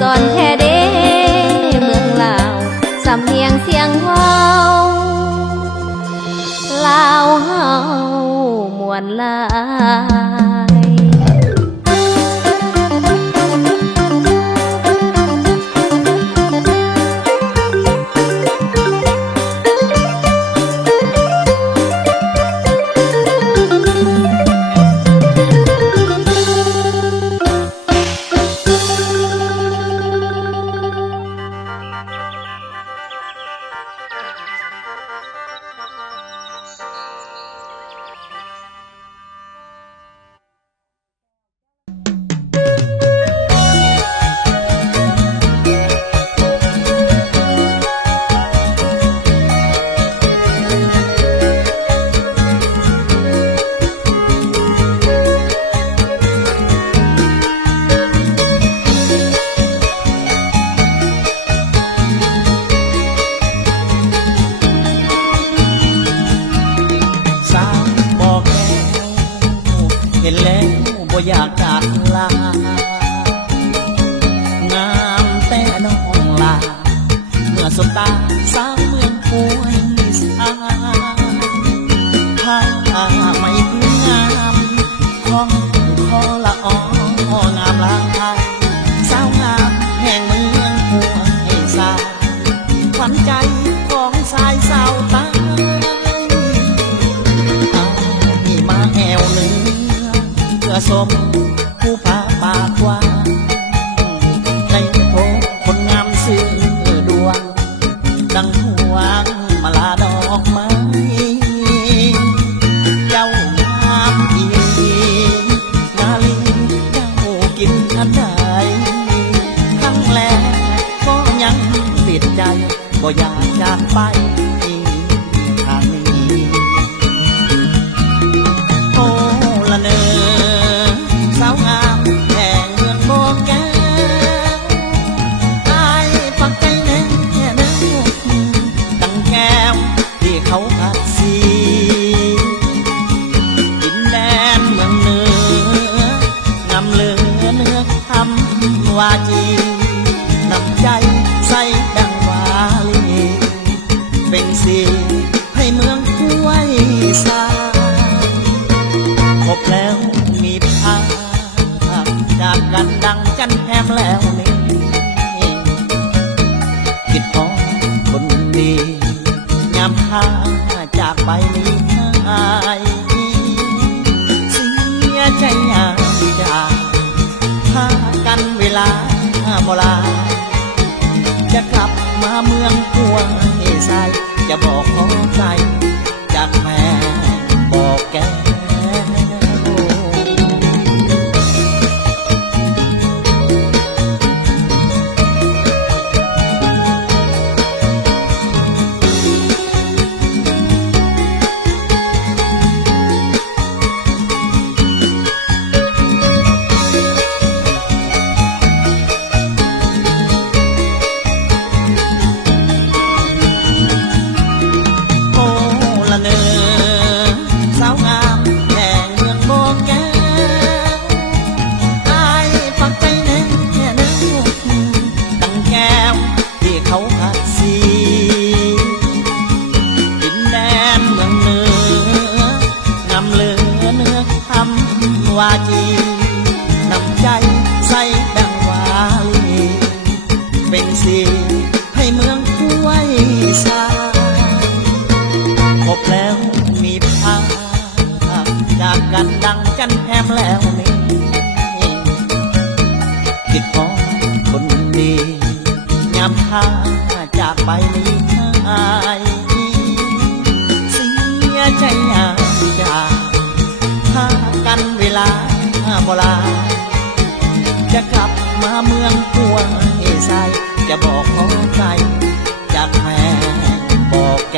สอนแท้เด้เมืองลาวส บตาสาวเมืองป่วยสาผ้าไม่พื้นงามของคอละอองามลายสาวงามแห่งเมืองป่วยสาขวัญใจของสายสาวตาที่มาแอวเนื้อเพื่อสมผู้พาปากว่าได้พบคนงามซื่อดวงดังหวงมาลาดอกไม้เจ้างามอีนาลีเจ้ากินอันใดครั้งแรกก็ยังติดใจบ่อยากจากไปทางนี้โอ้ละเนอสาวงามแห่งเมืองโบแก้วอายฟังใจแน่แค่นั้นดังแก้วที่เขาพัดสีดินแดนเมืองเหนืองามเหลือเนื้อคำวาจีนำใจใส่ดังวาลีเป็นสีให้เมืองห้วยสาพบแล้วมีภาพจากกันดังจันแพมแล้วนี่คิดของคนดีงามพาจากไปนี้หายเสียใจยามดีดาพากันเวลาโบราณจะกลับมาเมืองกวงใสจะบอกขอใจจากแม่บอกแกวาจีนำใจใส่ดังวาลีเป็นสีให้เมืองห้วยสาพบแล้วมีภาพจากกันดังจันแพมแล้วนี่คิดของคนดีงามพาจากไปนี้หายเสียใจยามจากพากันเวลาโบราณจะกลับมาเมืองกวงใสจะบอกขอใจจากแม่บอกแก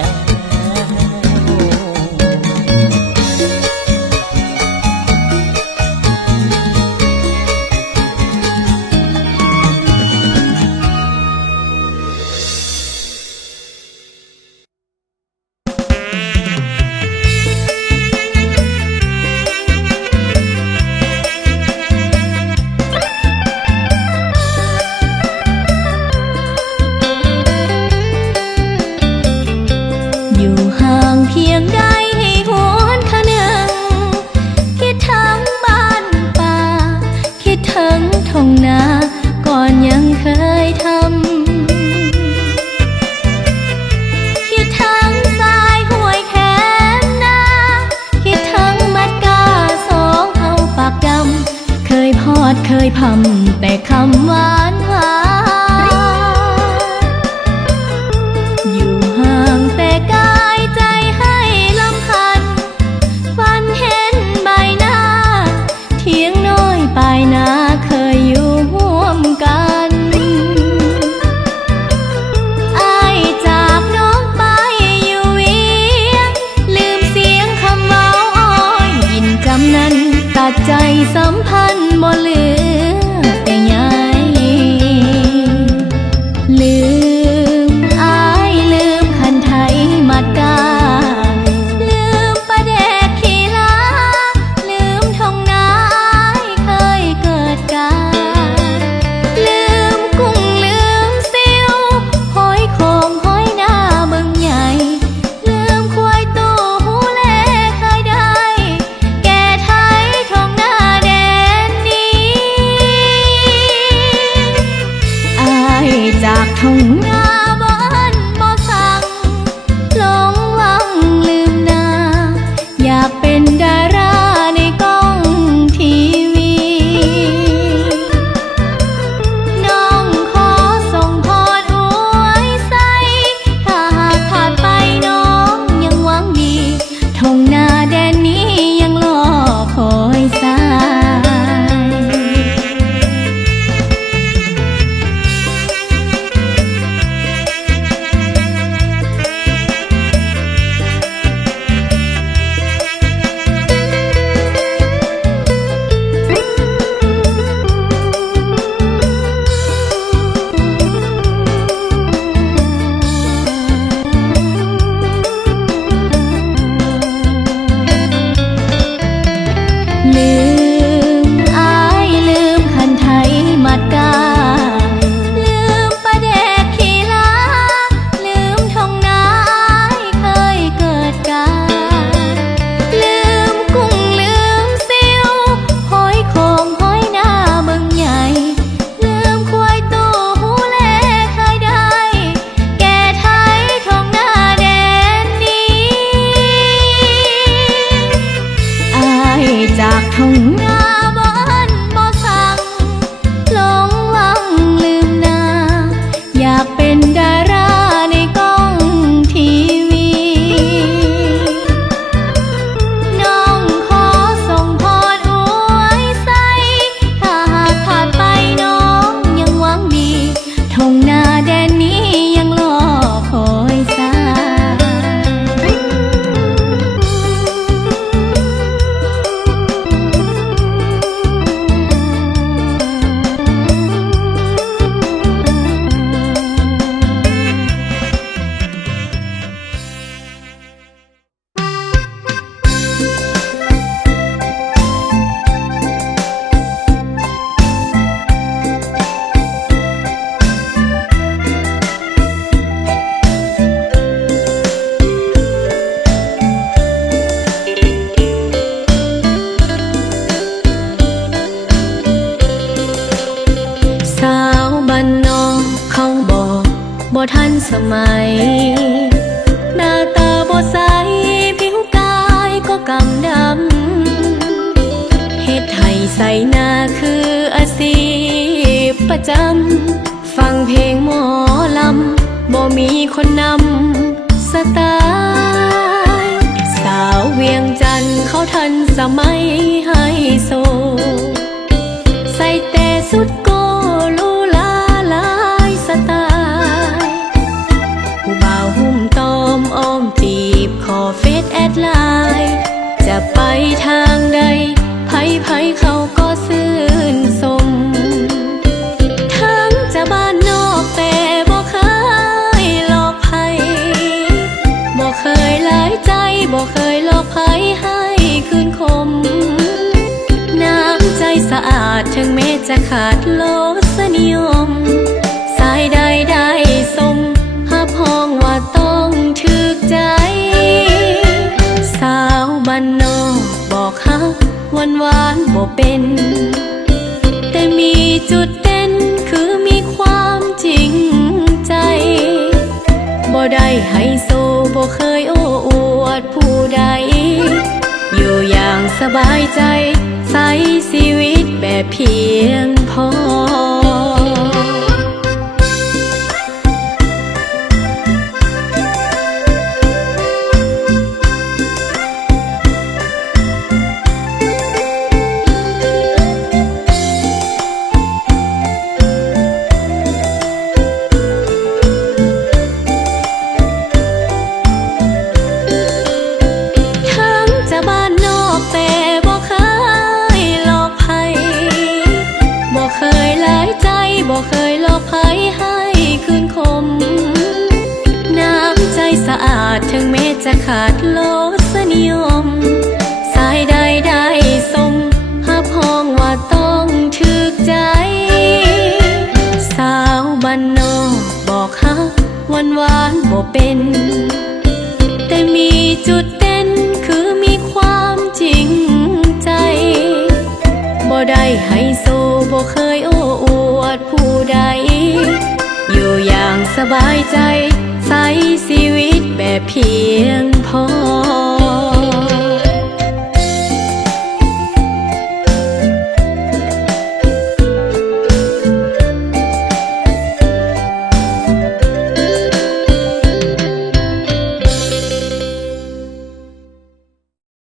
หน้าตาบ่ใสผิวกายก็กำดำเฮ็ดให้ใส่หน้าคืออาชีพประจำฟังเพลงหมอลำบ่มีคนนำสไตล์สาวเวียงจันทน์เขาทันสมัยไฮโซใส่แต่สุดโกลูลาหลายสไตล์ผู้บ่าวหุ้มตอมอ้อมจีบขอเฟซแอดไลน์จะไปทางใดไผเขาก็ซื่นสมทั้งจะบ้านนอกแต่บ่เคยหลอกไผบ่เคยหลายใจบ่เคยหลอกไผให้คืนคมน้ำใจสะอาดถึงแม้จะขาดโลสนิยมสายใดได้สมหับห้องว่าต้องถึกใจสาวบ้านนอกบอกฮักหวานบ่เป็นแต่มีจุดเด่นคือมีความจริงใจบ่ได้ให้โซบ่เคยโอ้อวดผู้ใดอยู่อย่างสบายใจใช้ชีวิตแบบเพียงพอบ่เคยหลอกไผให้คืนคมน้ำใจสะอาดถึงแม้จะขาดโลสนิยมสายใดได้สมหับห้องว่าต้องถึกใจสาวบ้านนอกบอกฮักหวานบ่เป็นแต่มีจุดเด่นคือมีความจริงใจบ่ได้ให้โซบ่เคยโอ้อวดผู้ใดอยู่อย่างสบายใจใช้ชีวิตแบบเพียงพอ